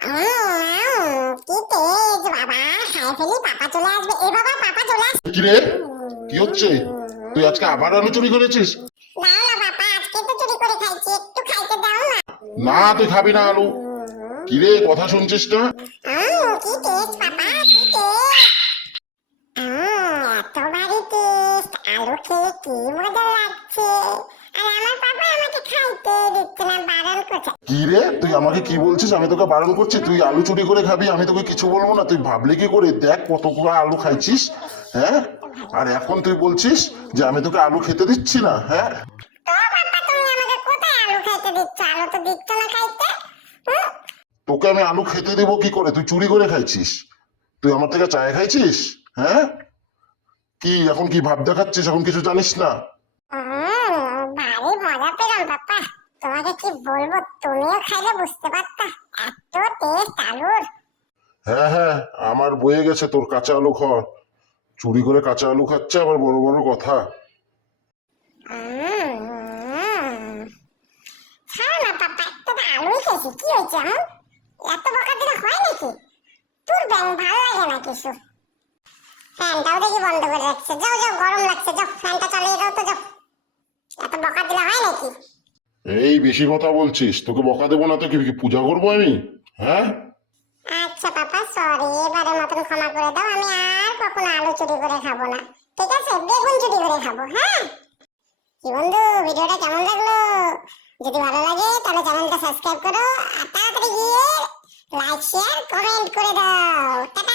কি তেজ বাবা। খাই ফেলি পাপা চলে আসবে। এ বাবা পাপা চলে আসবে। কি রে? কি হচ্ছে? তুই আজকে আবার আলু চুরি করেছিস? না না বাবা আজকে তো চুরি করে খাইছি। একটু খাইতে দাও না। না তুই খাবি না আলু। কি রে কথা শুনছিস না? কি টেস্ট পাপা কি টেস্ট এত বাড়ি টেস্ট আলু খেয়ে কি মজা লাগছে আর আমার পাপা আমাকে খাইতে দিচ্ছে না বারণ করছে কি রে? তুই আমাকে কি বলছিস? আমি তোকে বারণ করছি। তুই আলু চুরি করে খাবি আমি তোকে কিছু বলব না। তুই ভাবলি কি করে? দেখ কতগুলো আলু খাইছিস হ্যাঁ? আর এখন তুই বলছিস যে আমি তোকে আলু খেতে দিচ্ছি না হ্যাঁ? তোকে আমি আলু খেতে দিব কি করে? তুই চুরি করে খাইছিস? তুই আমার থেকে চায়ে খাইছিস হ্যাঁ? কি এখন কি ভাব দেখাচ্ছিস? এখন কিছু জানিস না? তোমাকে কি বলব তুমিও খাইলে বুঝতে পারতা। এত টেস্ট আলুর। হ্যাঁ হ্যাঁ আমার বয়ে গেছে তোর কাঁচা আলু খাওয়া। চুরি করে কাঁচা আলু খাচ্ছে আবার বড় বড় কথা। ছাড়ো না পাপা একটা তো আলুই খেয়েছি। কি হয়েছে এমন এত বকা দিলে হয় নাকি? তোর ব্যাং ভালো লাগে না কিছু। ফ্যানটাও দেখি বন্ধ করে রাখছে। যাও যাও গরম লাগছে যাও ফ্যানটা চালিয়ে দাও তো যাও। এত বকা দিলে হয় নাকি? এই বেশি কথা বলছিস, তোকে বকা দেবো না তো, কি পূজা করব আমি? হ্যাঁ? আচ্ছা পাপা সরি এবারের মতন ক্ষমা করে দাও, আমি আর কখনো আলু চুরি করে খাব না। ঠিক আছে? বেগুন চুরি করে খাব হ্যাঁ? কি বন্ধু, ভিডিওটা কেমন লাগল? যদি ভালো লাগে, তাহলে চ্যানেলটা সাবস্ক্রাইব করো, আর তাড়াতাড়ি গিয়ে লাইক শেয়ার কমেন্ট করে দাও। টাটা!